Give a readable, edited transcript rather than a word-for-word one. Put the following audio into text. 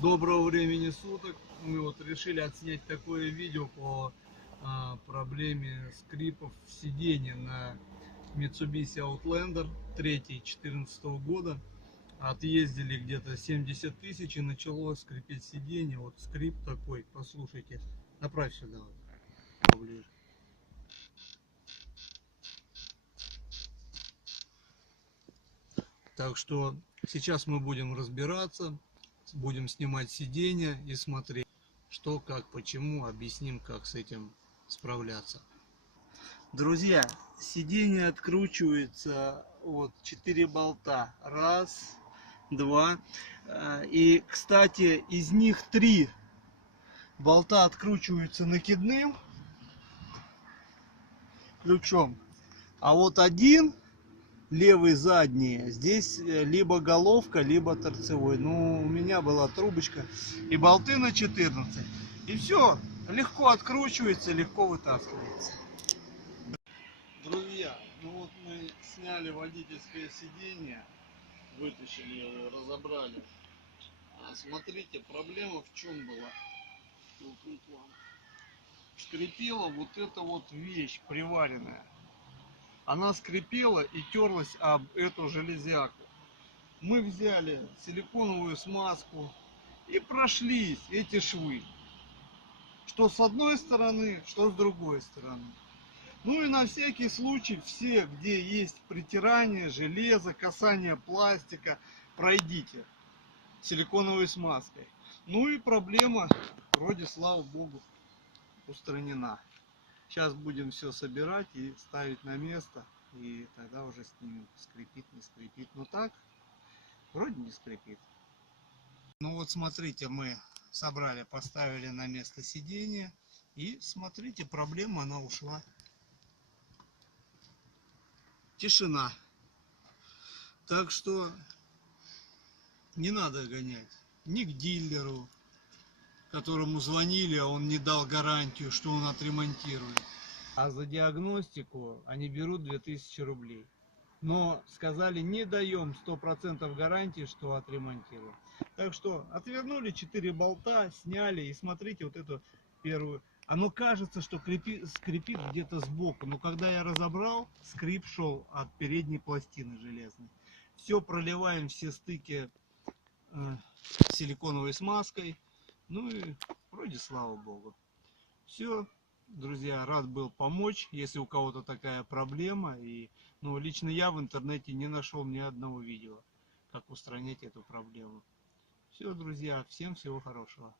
Доброго времени суток. Мы вот решили отснять такое видео по проблеме скрипов сидений на Mitsubishi Outlander 3 2014 года. Отъездили где-то 70 тысяч и начало скрипеть сиденье. Вот скрип такой, послушайте. Направь сюда вот, поближе. Так что сейчас мы будем разбираться, будем снимать сиденья и смотреть, что, как, почему, объясним, как с этим справляться. Друзья, сиденье откручивается вот 4 болта. Раз, два. И, кстати, из них 3 болта откручиваются накидным ключом. А вот один, левый задний, здесь либо головка, либо торцевой. Ну, у меня была трубочка. И болты на 14. И все, легко откручивается, легко вытаскивается. Друзья, ну вот мы сняли водительское сиденье, вытащили его, разобрали. Смотрите, проблема в чем была. Скрипела вот эта вот вещь приваренная. Она скрипела и терлась об эту железяку. Мы взяли силиконовую смазку и прошлись эти швы. Что с одной стороны, что с другой стороны. Ну и на всякий случай, все, где есть притирание железа, касание пластика, пройдите силиконовой смазкой. Ну и проблема вроде, слава богу, устранена. Сейчас будем все собирать и ставить на место, и тогда уже снимем, скрипит, не скрипит. Но так, вроде не скрипит. Ну вот смотрите, мы собрали, поставили на место сиденье, и смотрите, проблема, она ушла. Тишина. Так что не надо гонять ни к дилеру, которому звонили, а он не дал гарантию, что он отремонтирует. А за диагностику они берут 2000 рублей. Но сказали, не даем 100% гарантии, что отремонтируем. Так что отвернули 4 болта, сняли, и смотрите вот эту первую. Оно кажется, что скрипит где-то сбоку, но когда я разобрал, скрип шел от передней пластины железной. Все проливаем, все стыки силиконовой смазкой. Ну и вроде слава богу. Все, друзья, рад был помочь, если у кого-то такая проблема. И, ну, лично я в интернете не нашел ни одного видео, как устранить эту проблему. Все, друзья, всем всего хорошего.